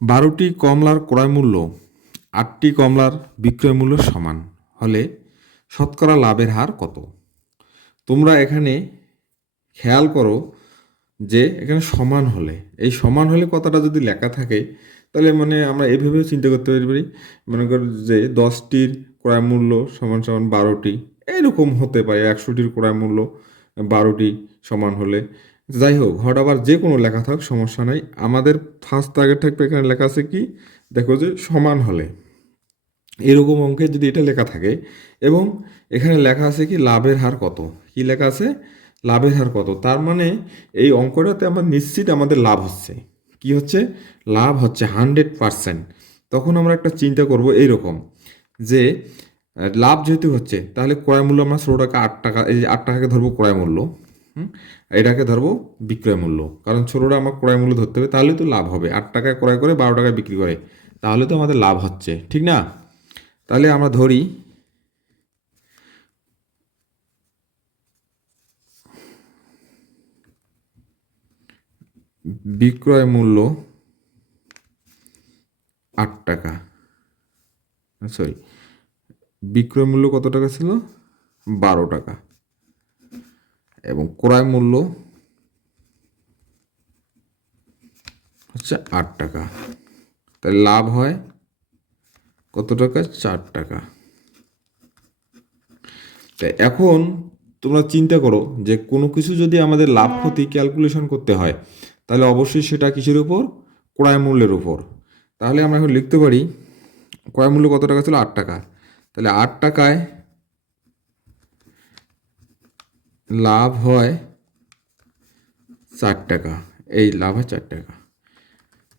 বারোটি কমলার ক্রয় মূল্য, আটটি কমলার বিক্রয় মূল্য সমান। হলে শতকরা লাভের হার কত? তোমরা এখানে খেয়াল করো যে এখানে সমান হলে। এই সমান হলে কথাটা যদি লেখা থাকে, তাহলে মানে আমরা এইভাবেও চিন্তা করতে পারি। মনে করো যে দশটির ক্রয় মূল্য সমান সমান বারোটি, এরকম হতে পারে। একশোটির ক্রয় মূল্য বারোটি সমান হলে যাই হোক ঘট আবার যে কোনো লেখা থাক, সমস্যা নাই। আমাদের ফার্স্ট টার্গেট থাকবে এখানে লেখা আছে কি? দেখো যে সমান হলে। এরকম অঙ্কে যদি এটা লেখা থাকে, এবং এখানে লেখা আছে কি, লাভের হার কত? কি লেখা আছে? লাভের হার কত? তার মানে এই অঙ্কটাতে আমার নিশ্চিত আমাদের লাভ হচ্ছে। কি হচ্ছে? লাভ হচ্ছে হান্ড্রেড পারসেন্ট তখন আমরা একটা চিন্তা করব এইরকম যে লাভ যেহেতু হচ্ছে, তাহলে ক্রয় মূল্য আমরা ষোলো টাকা, আট টাকা, এই যে আট টাকাকে ধরবো ক্রয় মূল্য। এটাকে ধরবো বিক্রয় মূল্য। কারণ ষোলোটা আমার ক্রয় মূল্য ধরতে হবে, তাহলে তো লাভ হবে। আট টাকায় ক্রয় করে বারো টাকায় বিক্রি করে, তাহলে তো আমাদের লাভ হচ্ছে, ঠিক না? তাহলে আমরা ধরি, বিক্রয় মূল্য আট টাকা। সরি, বিক্রয় মূল্য কত টাকা ছিল? বারো টাকা। এবং ক্রয় মূল্য হচ্ছে আট টাকা। তাহলে লাভ হয় কত টাকা? চার টাকা। তাই এখন তোমরা চিন্তা করো যে কোনো কিছু যদি আমাদের লাভ ক্ষতি ক্যালকুলেশন করতে হয় তাহলে অবশ্যই সেটা কিসের উপর? ক্রয় মূল্যের উপর। তাহলে আমরা এখন লিখতে পারি ক্রয় মূল্য কত টাকা ছিল? আট টাকা। তাহলে আট টাকায় লাভ হয় চার টাকা। এই লাভ হয় চার টাকা।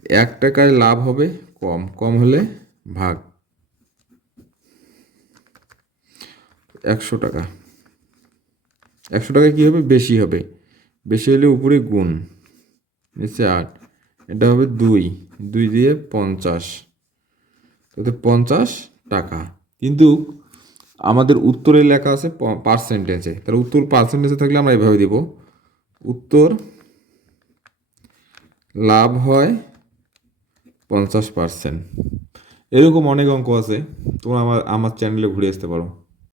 এক টাকায় লাভ হবে কম কম হলে ভাগ। একশো টাকা। একশো টাকা কী হবে? বেশি হবে। বেশি হলে উপরে গুণ, নিচে আট। এটা হবে দুই। দুই দিয়ে পঞ্চাশ। তাতে পঞ্চাশ টাকা। কিন্তু আমাদের উত্তরে লেখা আছে পার্সেন্টেজে তাহলে উত্তর পার্সেন্টেজে থাকলে আমরা এভাবে দিব। উত্তর লাভ হয় পঞ্চাশ পার্সেন্ট এরকম অনেক অঙ্ক আছে। তোমরা আমার আমার চ্যানেলে ঘুরে আসতে পারো।